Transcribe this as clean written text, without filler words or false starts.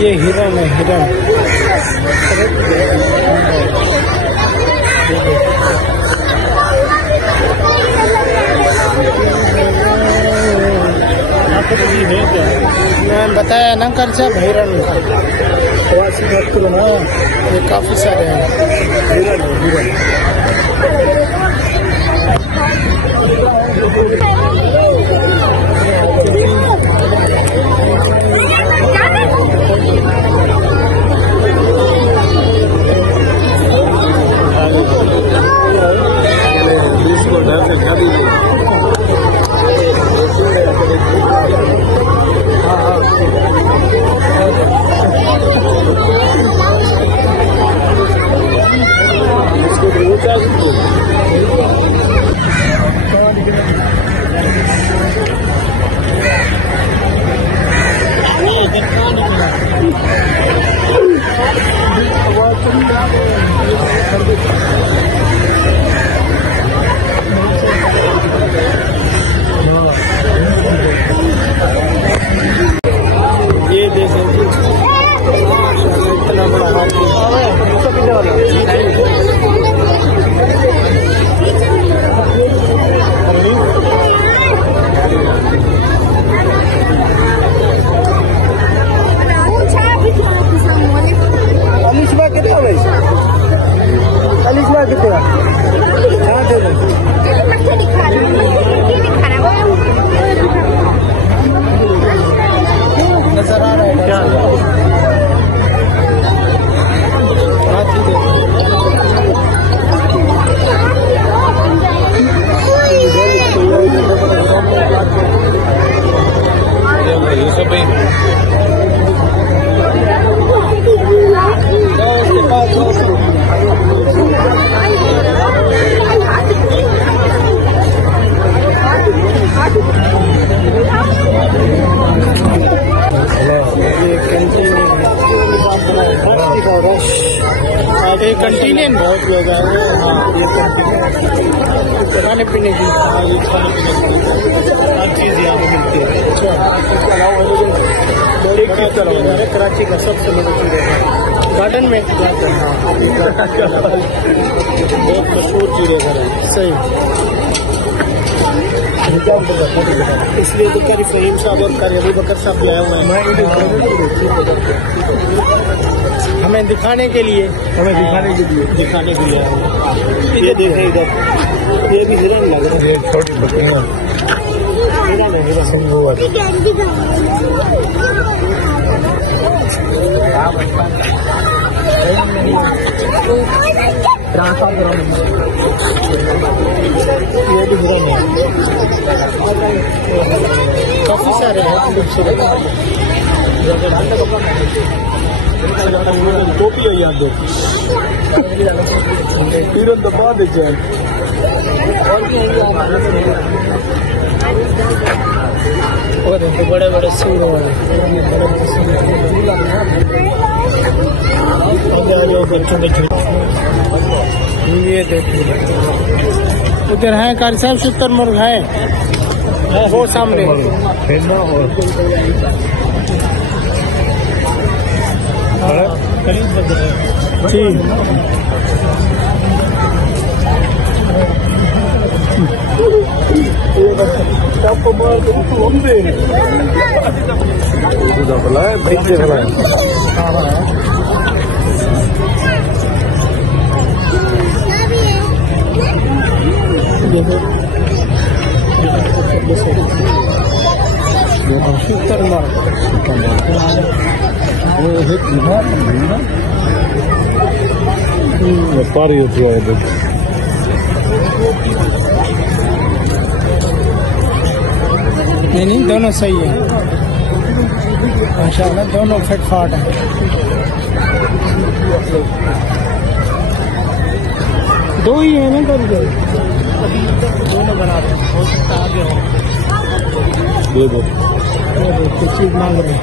ये हिरन है, हिरन। मैं बताया ना खर्चा हिरन का, ये काफी सारे हैं हिरन। ये देखो इतना बड़ा हाथी। नजर आ रहा है क्या? ये कंटीनेंट बहुत लोग आए हैं। हाँ, ये खाने पीने की, हाँ ये खाने पीने की हर चीज़ यहाँ पे मिलती है। अच्छा, एक चीज़ का है कराची का सबसे बड़ा चीज़ है गार्डन में। हाँ बहुत मशहूर चिड़ियाघर है। सही, इसलिए तो कारी फहीम साहब और कारी अबू बकर साहब भी आए हुए हैं हमें दिखाने के लिए, दिखाने के लिए। ये देखें इधर, ये भी हिरन लग रहा है, छोटी बकरियां। हिरन है, हिरन। ये भी हिरन है, काफी सारे हैं खूबसूरत। टोपी है यार, देखो हिरन दबा दे जाए। और देखो बड़े बड़े सूर हैं। ये देखो उधर है कारी साहब शुतुरमुर्ग है वो सामने। ठीक आपको मार दो तो हम दे व्यापारी होती है। नहीं दोनों सही है माशाल्लाह, दोनों फिट फाट है। दो ही है ना कर दो, दोनों बना रहे हो सकता आगे हो। दे दो कुछ चीज मांग रहे हो।